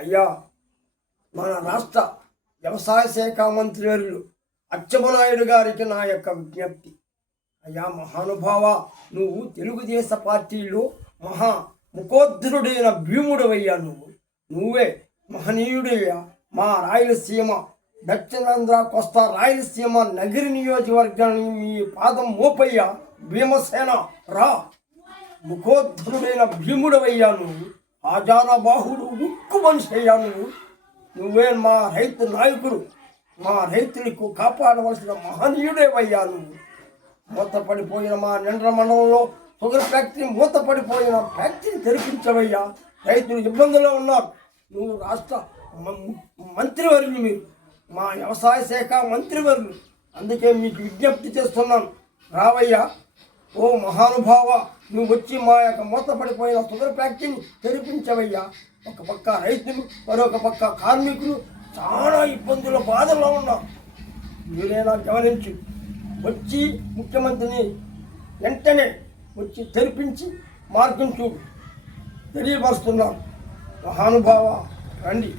అయ్యా, మన రాష్ట్ర వ్యవసాయ శాఖ మంత్రివర్యులు అచ్చెన్నాయుడు గారికి నా యొక్క విజ్ఞప్తి. అయ్యా మహానుభావ, నువ్వు తెలుగుదేశ పార్టీలో ముఖోద్ధరుడైన భీముడవయ్యా. నువ్వే మహనీయుడయ్యా. మా రాయలసీమ, దక్షిణాంధ్ర, కోస్తా రాయలసీమ నగరి నియోజకవర్గాన్ని మీ పాదం మోపయ్యా. భీమసేన రా, ముఖోద్ధరుడైన భీముడవయ్యా. నువ్వు ఆజానబాహుడు, ఉక్కు మనిషి అయ్యా. నువ్వే మా రైతు నాయకుడు, మా రైతులకు కాపాడవలసిన మహనీయుడేవయ్యా. నువ్వు మూతపడిపోయిన మా నిండ్ర మండలంలో షుగర్ ఫ్యాక్టరీ మూతపడిపోయిన ఫ్యాక్టరీని తెరిపించవయ్యా. రైతులు ఇబ్బందుల్లో ఉన్నారు. నువ్వు రాష్ట్ర మంత్రివర్యులు, మీరు మా వ్యవసాయ శాఖ మంత్రివర్యులు. అందుకే మీకు విజ్ఞప్తి చేస్తున్నాను, రావయ్యా. ఓ మహానుభావ, నువ్వు వచ్చి మా యొక్క మూతపడిపోయిన షుగర్ ఫ్యాక్టరీని తెరిపించవయ్యా. ఒక పక్క రైతులు, మరొక పక్క కార్మికులు చాలా ఇబ్బందుల బాధల్లో ఉన్నారు. మీరేనా గమనించి వచ్చి ముఖ్యమంత్రిని వెంటనే వచ్చి తెరిపించి మార్గం చూడు తెలియపరుస్తున్నాను. మహానుభావ రండి.